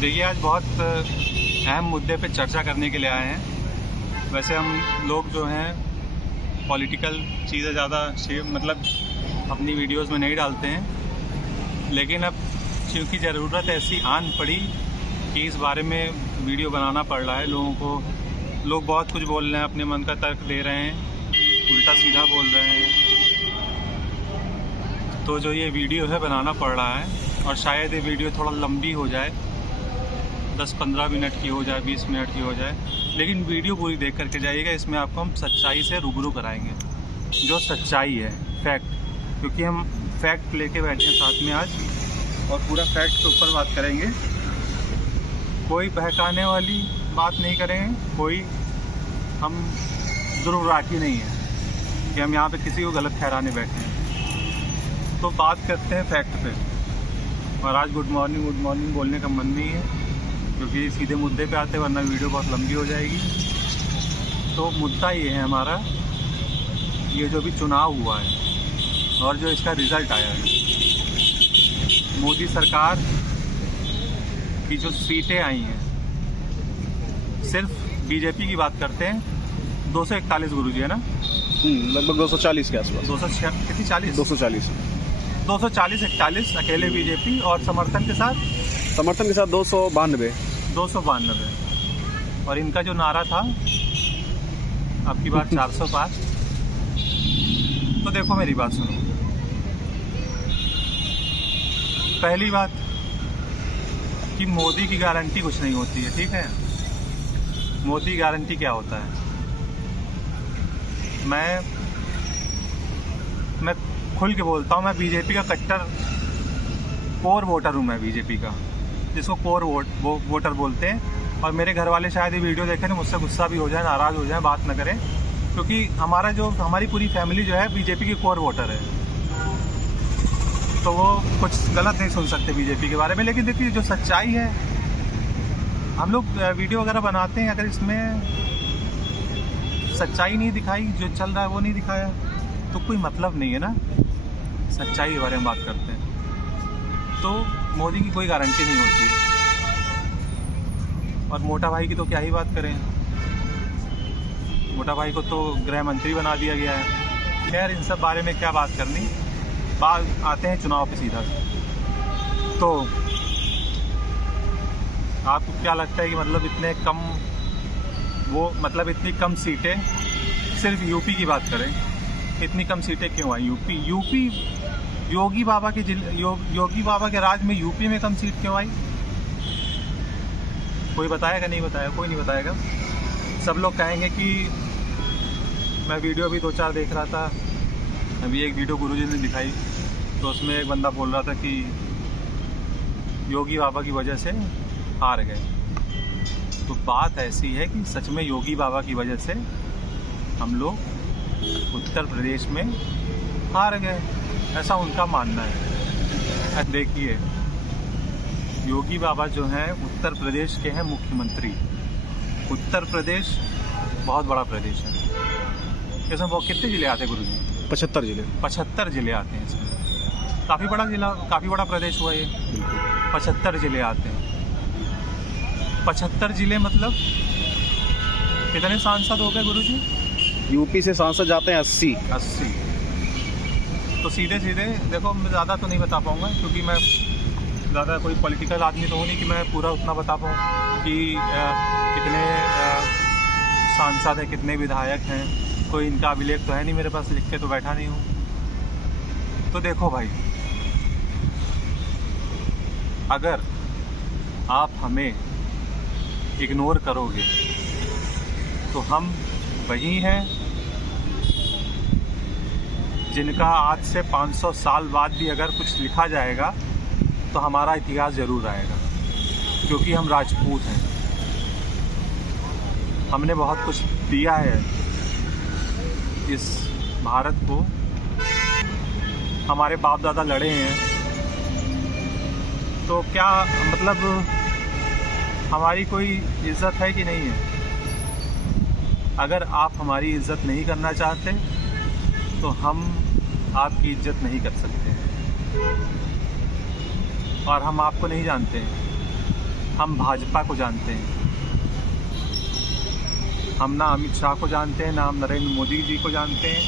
देखिए, आज बहुत अहम मुद्दे पे चर्चा करने के लिए आए हैं। वैसे हम लोग जो हैं पॉलिटिकल चीज़ें ज़्यादा मतलब अपनी वीडियोस में नहीं डालते हैं, लेकिन अब क्योंकि ज़रूरत ऐसी आन पड़ी कि इस बारे में वीडियो बनाना पड़ रहा है लोगों को। लोग बहुत कुछ बोल रहे हैं, अपने मन का तर्क दे रहे हैं, उल्टा सीधा बोल रहे हैं। तो जो ये वीडियो है बनाना पड़ रहा है, और शायद ये वीडियो थोड़ा लंबी हो जाए, 10-15 मिनट की हो जाए, 20 मिनट की हो जाए, लेकिन वीडियो पूरी देख करके जाइएगा। इसमें आपको हम सच्चाई से रूबरू कराएंगे, जो सच्चाई है, फैक्ट, क्योंकि हम फैक्ट लेके बैठे हैं साथ में आज, और पूरा फैक्ट के ऊपर बात करेंगे। कोई बहकाने वाली बात नहीं करेंगे, कोई हम दुर्राकी नहीं है कि हम यहाँ पे किसी को गलत ठहराने बैठे हैं। तो बात करते हैं फैक्ट पे। और आज गुड मॉर्निंग बोलने का मन नहीं है, क्योंकि सीधे मुद्दे पे आते, वरना वीडियो बहुत लंबी हो जाएगी। तो मुद्दा ये है हमारा, ये जो भी चुनाव हुआ है और जो इसका रिज़ल्ट आया है, मोदी सरकार की जो सीटें आई हैं, सिर्फ बीजेपी की बात करते हैं 241 गुरुजी, है ना? लगभग 240 के आसपास। 240-41 अकेले बीजेपी, और समर्थन के साथ 292। और इनका जो नारा था अब की बार 400 पार। तो देखो, मेरी बात सुनो। पहली बात कि मोदी की गारंटी कुछ नहीं होती है, ठीक है? मोदी गारंटी क्या होता है? मैं खुल के बोलता हूँ, मैं बीजेपी का कट्टर कोर वोटर हूँ। मैं बीजेपी का, जिसको कोर वोटर बोलते हैं। और मेरे घर वाले शायद ये वीडियो देखें तो मुझसे गुस्सा भी हो जाए, नाराज़ हो जाए, बात न करें, क्योंकि हमारी पूरी फैमिली जो है बीजेपी की कोर वोटर है। तो वो कुछ गलत नहीं सुन सकते बीजेपी के बारे में। लेकिन देखिए, जो सच्चाई है, हम लोग वीडियो वगैरह बनाते हैं, अगर इसमें सच्चाई नहीं दिखाई, जो चल रहा है वो नहीं दिखाया, तो कोई मतलब नहीं है ना। सच्चाई के बारे में बात करते हैं। तो मोदी की कोई गारंटी नहीं होती, और मोटा भाई की तो क्या ही बात करें। मोटा भाई को तो गृह मंत्री बना दिया गया है। खैर, इन सब बारे में क्या बात करनी, बात आते हैं चुनाव पे सीधा। तो आपको क्या लगता है कि मतलब इतने कम इतनी कम सीटें, सिर्फ यूपी की बात करें, इतनी कम सीटें क्यों आई? यूपी योगी बाबा के राज में यूपी में कम सीट क्यों आई? कोई बताएगा? नहीं बताएगा, कोई नहीं बताएगा। सब लोग कहेंगे कि मैं वीडियो भी 2-4 देख रहा था, अभी एक वीडियो गुरुजी ने दिखाई, तो उसमें एक बंदा बोल रहा था कि योगी बाबा की वजह से हार गए। तो बात ऐसी है कि सच में योगी बाबा की वजह से हम लोग उत्तर प्रदेश में हार गए, ऐसा उनका मानना है। देखिए, योगी बाबा जो हैं उत्तर प्रदेश के हैं मुख्यमंत्री। उत्तर प्रदेश बहुत बड़ा प्रदेश है। इसमें वो कितने ज़िले आते हैं गुरुजी? 75 जिले। 75 ज़िले आते हैं इसमें। काफ़ी बड़ा ज़िला, काफ़ी बड़ा प्रदेश हुआ ये। 75 ज़िले आते हैं। 75 ज़िले मतलब कितने सांसद हो गए गुरुजी? यूपी से सांसद जाते हैं 80। तो सीधे देखो, मैं ज़्यादा तो नहीं बता पाऊँगा, क्योंकि मैं ज़्यादा कोई पॉलिटिकल आदमी तो हूँ नहीं कि मैं पूरा उतना बता पाऊँ कि कितने सांसद हैं, कितने विधायक हैं। कोई इनका अभिलेख तो है नहीं मेरे पास, लिख के तो बैठा नहीं हूँ। तो देखो भाई, अगर आप हमें इग्नोर करोगे तो हम वही हैं जिनका आज से 500 साल बाद भी अगर कुछ लिखा जाएगा तो हमारा इतिहास ज़रूर आएगा, क्योंकि हम राजपूत हैं। हमने बहुत कुछ दिया है इस भारत को, हमारे बाप दादा लड़े हैं। तो क्या मतलब हमारी कोई इज़्ज़त है कि नहीं है? अगर आप हमारी इज़्ज़त नहीं करना चाहते तो हम आपकी इज़्ज़त नहीं कर सकते, और हम आपको नहीं जानते हैं। हम भाजपा को जानते हैं, हम ना अमित शाह को जानते हैं, ना हम नरेंद्र मोदी जी को जानते हैं,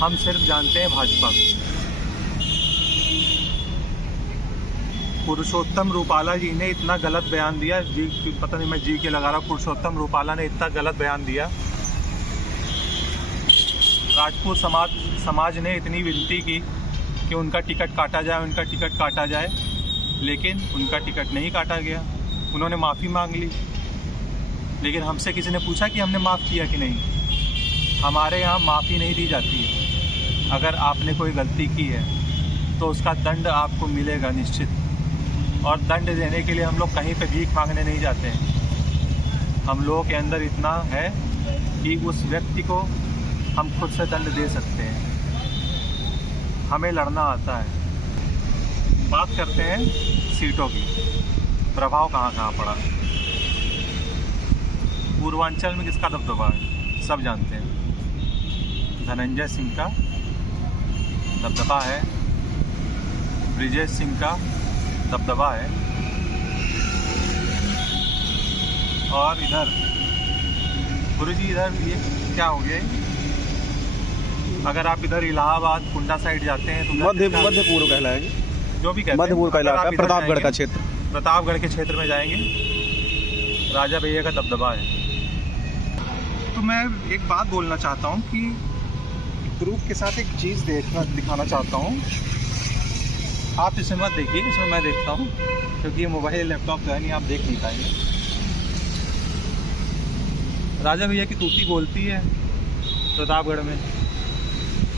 हम सिर्फ जानते हैं भाजपा को। पुरुषोत्तम रूपाला जी ने इतना गलत बयान दिया, जी पता नहीं मैं जी के लगा रहा हूँ, पुरुषोत्तम रूपाला ने इतना गलत बयान दिया। राजपूत समाज ने इतनी विनती की कि उनका टिकट काटा जाए, उनका टिकट काटा जाए, लेकिन उनका टिकट नहीं काटा गया। उन्होंने माफ़ी मांग ली, लेकिन हमसे किसी ने पूछा कि हमने माफ़ किया कि नहीं। हमारे यहाँ माफ़ी नहीं दी जाती है। अगर आपने कोई गलती की है तो उसका दंड आपको मिलेगा निश्चित, और दंड देने के लिए हम लोग कहीं पे भीख मांगने नहीं जाते हैं। हम लोगों के अंदर इतना है कि उस व्यक्ति को हम खुद से दंड दे सकते हैं। हमें लड़ना आता है। बात करते हैं सीटों की, प्रभाव कहाँ कहाँ पड़ा। पूर्वांचल में किसका दबदबा है सब जानते हैं। धनंजय सिंह का दबदबा है, ब्रिजेश सिंह का दबदबा है, और इधर गुरुजी इधर ये क्या हो गया है? अगर आप इधर इलाहाबाद कुंडा साइड जाते हैं तो मध्यपुर कहलाएगा, जो भी कहते हैं, मध्यपुर का इलाका, प्रतापगढ़ का क्षेत्र, प्रतापगढ़ के क्षेत्र में जाएंगे, राजा भैया का दबदबा है। तो मैं एक बात बोलना चाहता हूँ कि प्रूफ के साथ एक चीज़ दिखाना चाहता हूँ। आप इसमें मत देखिए, इसमें मैं देखता हूँ, क्योंकि ये मोबाइल लैपटॉप तो है नहीं, आप देख नहीं पाएंगे। राजा भैया की तूती बोलती है प्रतापगढ़ में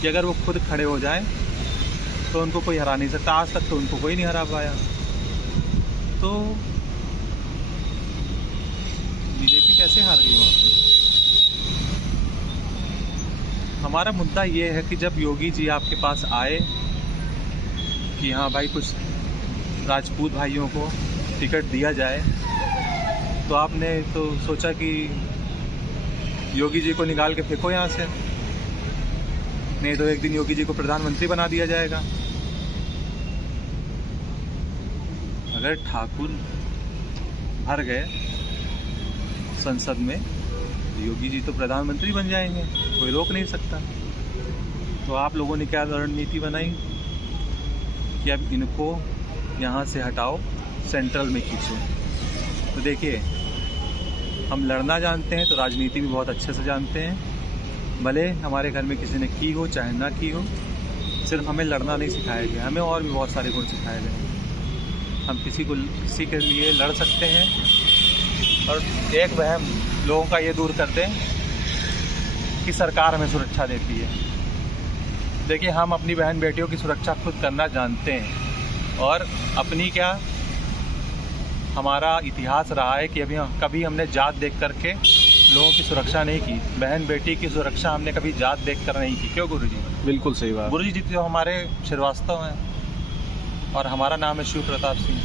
कि अगर वो खुद खड़े हो जाएं तो उनको कोई हरा नहीं सकता। आज तक तो उनको कोई नहीं हरा पाया। तो बीजेपी कैसे हार गई वहाँ पे? हमारा मुद्दा ये है कि जब योगी जी आपके पास आए कि हाँ भाई कुछ राजपूत भाइयों को टिकट दिया जाए, तो आपने तो सोचा कि योगी जी को निकाल के फेंको यहाँ से, नहीं तो एक दिन योगी जी को प्रधानमंत्री बना दिया जाएगा। अगर ठाकुर भर गए संसद में तो योगी जी तो प्रधानमंत्री बन जाएंगे, कोई रोक नहीं सकता। तो आप लोगों ने क्या रणनीति बनाई कि अब इनको यहाँ से हटाओ, सेंट्रल में खींचो। तो देखिए, हम लड़ना जानते हैं तो राजनीति भी बहुत अच्छे से जानते हैं। भले हमारे घर में किसी ने की हो चाहे ना की हो, सिर्फ हमें लड़ना नहीं सिखाया गया, हमें और भी बहुत सारे गुण सिखाए गए। हम किसी के लिए लड़ सकते हैं। और एक वहम लोगों का ये दूर कर दें कि सरकार हमें सुरक्षा देती है। देखिए, हम अपनी बहन बेटियों की सुरक्षा खुद करना जानते हैं, और अपनी क्या, हमारा इतिहास रहा है कि कभी हमने जात देख करके लोगों की सुरक्षा नहीं की। बहन बेटी की सुरक्षा हमने कभी जात देख कर नहीं की। क्यों गुरुजी? बिल्कुल सही बात। गुरुजी जी तो हमारे श्रीवास्तव हैं और हमारा नाम है शिव प्रताप सिंह,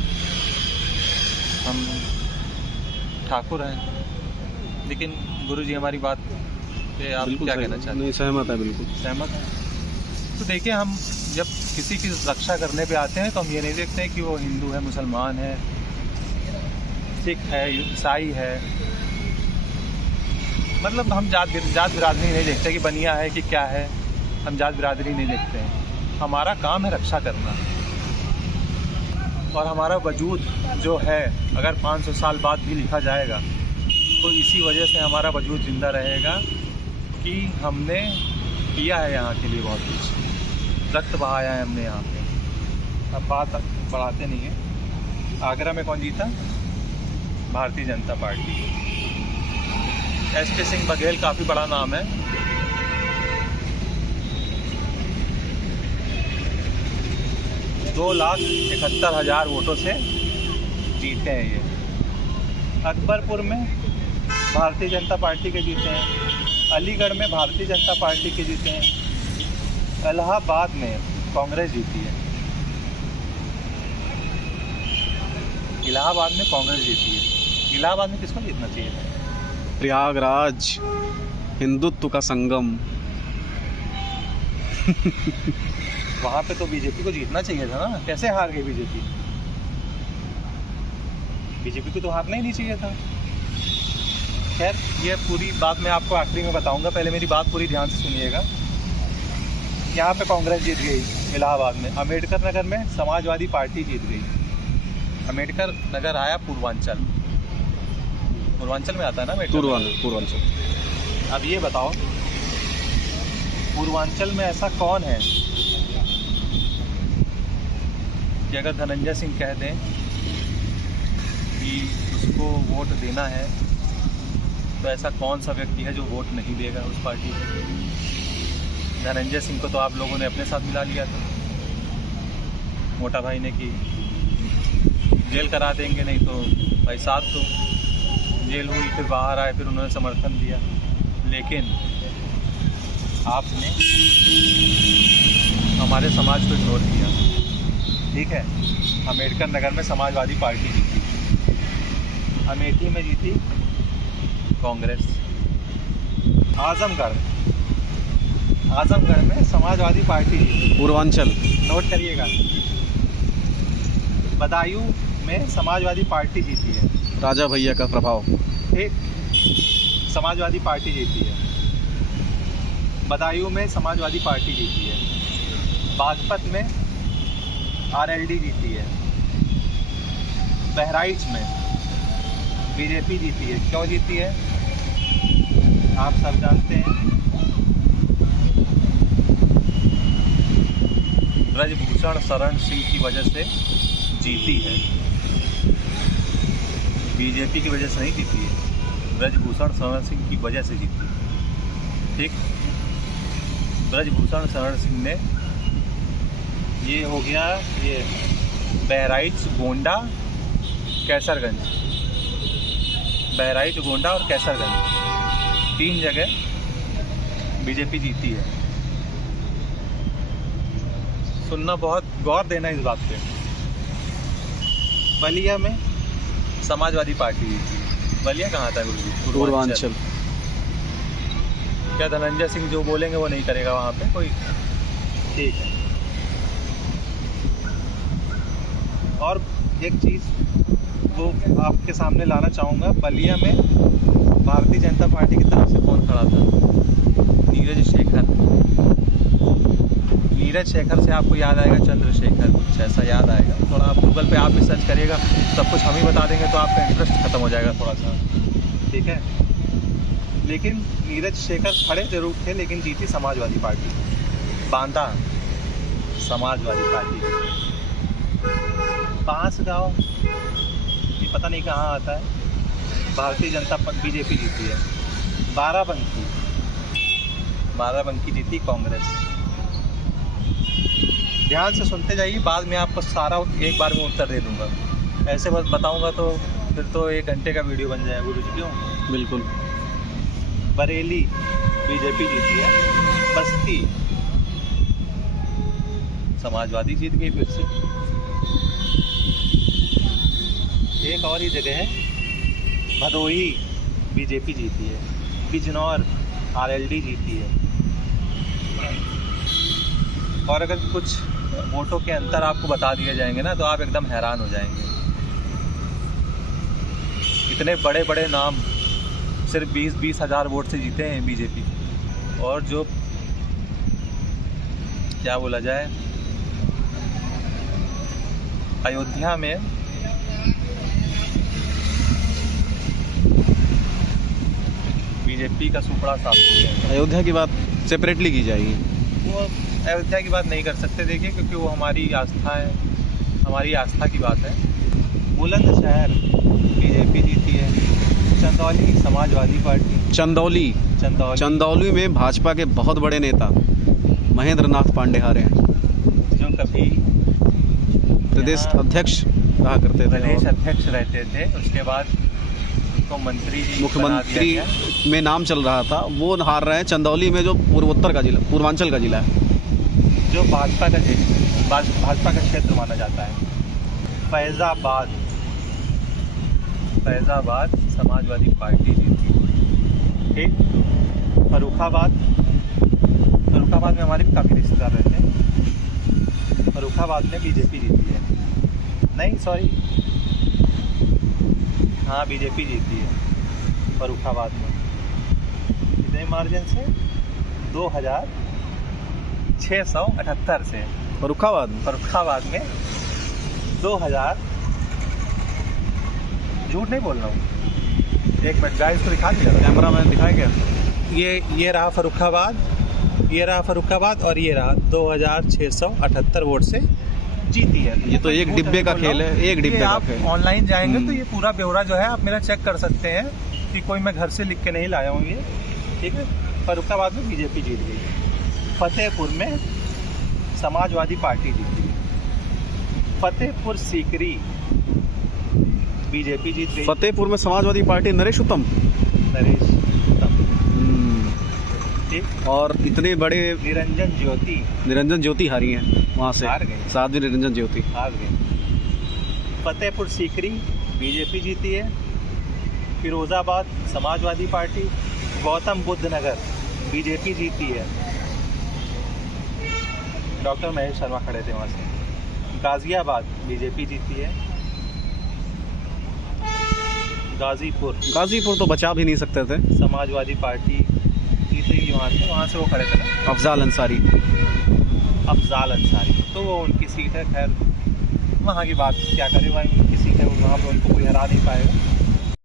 हम ठाकुर हैं। लेकिन गुरुजी हमारी बात पे आप क्या कहना चाहते हैं? नहीं, सहमत है, बिल्कुल सहमत है। तो देखिए, हम जब किसी की रक्षा करने पे आते हैं तो हम ये नहीं देखते हैं कि वो हिंदू है, मुसलमान है, सिख है, ईसाई है। मतलब हम जात बिरादरी नहीं देखते कि बनिया है कि क्या है। हम जात बिरादरी नहीं देखते हैं। हमारा काम है रक्षा करना, और हमारा वजूद जो है अगर 500 साल बाद भी लिखा जाएगा तो इसी वजह से हमारा वजूद जिंदा रहेगा कि हमने किया है यहाँ के लिए बहुत कुछ, रक्त बहाया है हमने यहाँ पे। अब बात बढ़ाते नहीं है। आगरा में कौन जीता? भारतीय जनता पार्टी। SP सिंह बघेल काफ़ी बड़ा नाम है। दो 2,71,000 वोटों से जीते हैं ये। अकबरपुर में भारतीय जनता पार्टी के जीते हैं, अलीगढ़ में भारतीय जनता पार्टी के जीते हैं, इलाहाबाद में कांग्रेस जीती है। इलाहाबाद में कांग्रेस जीती है। इलाहाबाद में किसको जीतना चाहिए था? प्रयागराज, हिंदुत्व का संगम। वहाँ पे तो बीजेपी को जीतना चाहिए था ना, कैसे हार गई बीजेपी? बीजेपी को तो हारना ही नहीं चाहिए था। खैर, ये पूरी बात मैं आपको आखिरी में बताऊंगा, पहले मेरी बात पूरी ध्यान से सुनिएगा। यहाँ पे कांग्रेस जीत गई इलाहाबाद में, अम्बेडकर नगर में समाजवादी पार्टी जीत गई। अम्बेडकर नगर आया पूर्वांचल में आता है ना पूर्वांचल। अब ये बताओ, पूर्वांचल में ऐसा कौन है कि अगर धनंजय सिंह कह दें कि उसको वोट देना है तो ऐसा कौन सा व्यक्ति है जो वोट नहीं देगा उस पार्टी को? धनंजय सिंह को तो आप लोगों ने अपने साथ मिला लिया था, मोटा भाई ने कि जेल करा देंगे, नहीं तो भाई साहब तो जेल हुई, फिर बाहर आए, फिर उन्होंने समर्थन दिया। लेकिन आपने हमारे समाज को इग्नोर किया, ठीक है। अम्बेडकर नगर में समाजवादी पार्टी जीती, अमेठी में जीती कांग्रेस, आजमगढ़ में समाजवादी पार्टी जीती। पूर्वांचल, नोट करिएगा, बदायूं में समाजवादी पार्टी जीती है, राजा भैया का प्रभाव। ठीक, समाजवादी पार्टी जीती है। बदायूं में समाजवादी पार्टी जीती है। बागपत में आरएलडी जीती है। बहराइच में बीजेपी जीती है। क्यों जीती है आप सब जानते हैं। ब्रजभूषण शरण सिंह की वजह से जीती है, बीजेपी की वजह से नहीं जीती है, ब्रजभूषण शरण सिंह की वजह से जीती है। ठीक, ब्रजभूषण शरण सिंह ने, ये हो गया ये बहराइच, गोंडा, कैसरगंज, बहराइच, गोंडा और कैसरगंज, 3 जगह बीजेपी जीती है। सुनना, बहुत गौर देना इस बात पे। बलिया में समाजवादी पार्टी जीती है। बलिया कहाँ था गुरु? पूर्वांचल। क्या धनंजय सिंह जो बोलेंगे वो नहीं करेगा वहाँ पे कोई? ठीक है। और एक चीज़ वो आपके सामने लाना चाहूँगा, बलिया में भारतीय जनता पार्टी की तरफ से कौन खड़ा था? नीरज शेखर। नीरज शेखर से आपको याद आएगा चंद्रशेखर, कुछ ऐसा याद आएगा। थोड़ा आप गूगल पे आप भी सर्च करिएगा, सब कुछ हम ही बता देंगे तो आपका इंटरेस्ट खत्म हो जाएगा थोड़ा सा, ठीक है। लेकिन नीरज शेखर खड़े जरूर थे, लेकिन जीती समाजवादी पार्टी। बांदा समाजवादी पार्टी। बांसगांव ये पता नहीं कहाँ आता है, भारतीय जनता बीजेपी जीती है। बाराबंकी जीती कांग्रेस। ध्यान से सुनते जाइए, बाद में आपको सारा एक बार में उत्तर दे दूंगा। ऐसे बस बताऊंगा तो फिर तो 1 घंटे का वीडियो बन जाएगा गुरु जी। क्यों? बिल्कुल। बरेली बीजेपी जीती है। बस्ती समाजवादी जीत गई फिर से। एक और ही जगह है, भदोही बीजेपी जीती है। बिजनौर आरएलडी जीती है। और अगर कुछ वोटों के अंतर आपको बता दिए जाएंगे ना तो आप एकदम हैरान हो जाएंगे। इतने बड़े बड़े नाम सिर्फ 20-20 हज़ार वोट से जीते हैं बीजेपी। और जो क्या बोला जाए, अयोध्या में बीजेपी का सुपड़ा साफ हो गया। अयोध्या की बात सेपरेटली की जाएगी। वो अयोध्या की बात नहीं कर सकते, देखिए, क्योंकि वो हमारी आस्था है, हमारी आस्था की बात है। बुलंदशहर बीजेपी जीती है। चंदौली समाजवादी पार्टी। चंदौली में भाजपा के बहुत बड़े नेता महेंद्र नाथ पांडे हारे हैं, जो कभी प्रदेश अध्यक्ष कहा करते थे, प्रदेश अध्यक्ष रहते थे। उसके बाद उनको मुख्यमंत्री में नाम चल रहा था, वो हार रहे हैं चंदौली में, जो पूर्वांचल का जिला है, जो भाजपा का क्षेत्र माना जाता है। फैज़ाबाद समाजवादी पार्टी जीती। ठीक, फर्रुखाबाद में हमारे काफ़ी रिश्तेदार रहते हैं। फर्रुखाबाद में बीजेपी जीती है। नहीं, सॉरी, हाँ बीजेपी जीती है फर्रुखाबाद में। कितने मार्जिन से? 2678 से। फर्रुखाबाद में 2000, झूठ नहीं बोल रहा हूँ। एक मिनट गाइस को दिखा दिया, कैमरा मैन दिखाए क्या? ये रहा फर्रुखाबाद, ये रहा फर्रुखाबाद और ये रहा 2678 वोट से जीती है। ये तो एक डिब्बे का खेल है, एक डिब्बे का खेल। आप ऑनलाइन जाएंगे तो ये पूरा ब्यौरा जो है आप मेरा चेक कर सकते हैं कि कोई मैं घर से लिख के नहीं लाया हूँ ये, ठीक है। फर्रुखाबाद में बीजेपी जीत गई। फतेहपुर में समाजवादी पार्टी जीती है। फतेहपुर सीकरी बीजेपी जीत गई। फतेहपुर में समाजवादी पार्टी नरेश उत्तम। नरेश उत्तम, ठीक। और इतने बड़े निरंजन ज्योति हारी हैं वहाँ से, हार गए। साध्वी निरंजन ज्योति हार गए। फतेहपुर सीकरी बीजेपी जीती है। फिरोजाबाद समाजवादी पार्टी। गौतम बुद्ध नगर बीजेपी जीती है। डॉक्टर महेश शर्मा खड़े थे वहाँ से। गाजियाबाद बीजेपी जीती है। गाजीपुर तो बचा भी नहीं सकते थे, समाजवादी पार्टी जीतेगी वहाँ से वो खड़े थे ना, अफजाल अंसारी। तो वो उनकी सीट है। खैर वहाँ की बात क्या करें भाई, उनकी सीट है, वहाँ पे उनको कोई हरा नहीं पाएगा।